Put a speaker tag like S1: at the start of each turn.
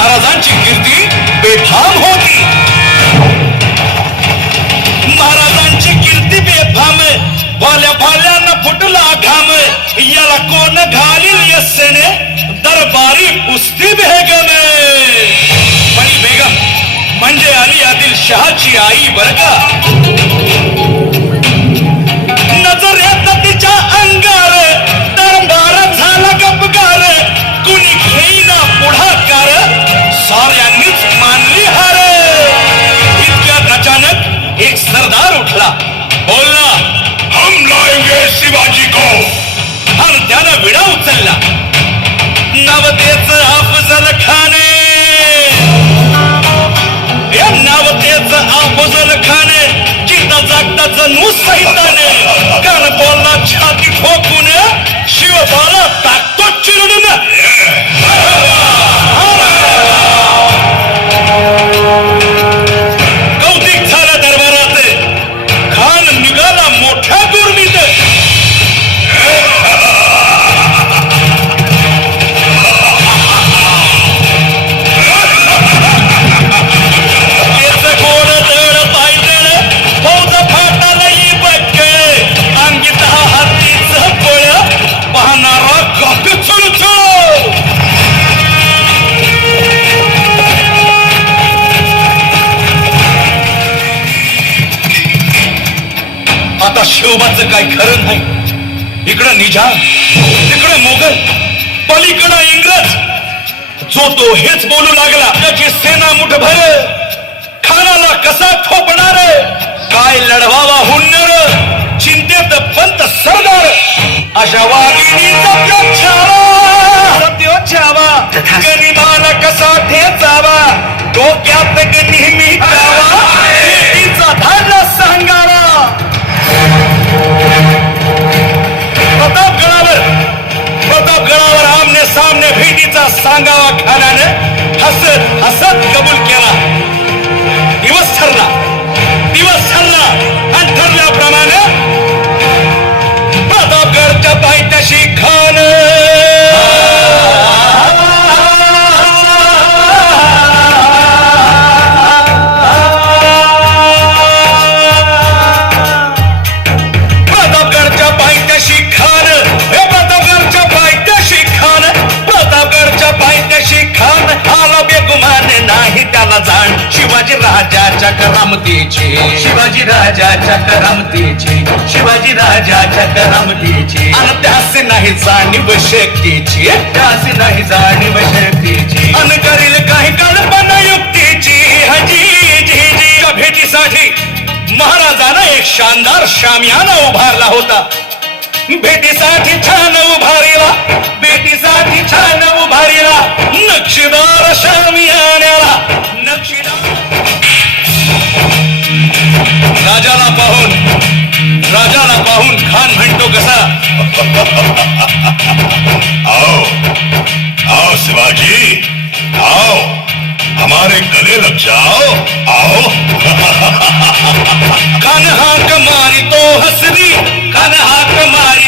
S1: महाराजांची कीर्ती बेफाम होती. महाराजांची कीर्ती बेफाम भाल्या भाल्यानं फुटला घाम. याला कोण घालील यस्सेने? दरबारी कुस्ती बेगम बडी बेगम म्हणजे अली आदिल शहाची आई बर का كان مستهدانا كان بالله شاكي فوقنا आता शिवबाचं काय खरं नाही. इकडं निजाम तिकडं मोगल पलीकडं इंग्रज. जो तो हेच बोलू लागला त्याची सेना मुठ भर. खानाला कसा ठोपणार काय लढवावा हुन्नर? चिंतेत पंत सरदार. अशा प्रचारा. सांगावा खाना करामतीची शिवाजी राजाच्या करामतीची शिवाजी राजाच्या करामतीची आणि त्यास नाही जाणीव शक्तीची त्यास नाही जाणीव शक्तीची अन करील काही कल्पना युक्तीची. हजी जी जी. या भेटीसाठी महाराजानं एक शानदार शामियाना उभारला होता. भेटीसाठी छान उभारीला. भेटीसाठी छान उभारीला. नक्षीदार पाहून खान म्हणतो कसा?
S2: आओ आओ शिवाजी आओ हमारे गले लग जाओ आओ.
S1: खान कमारी तो हसरी खान कमारी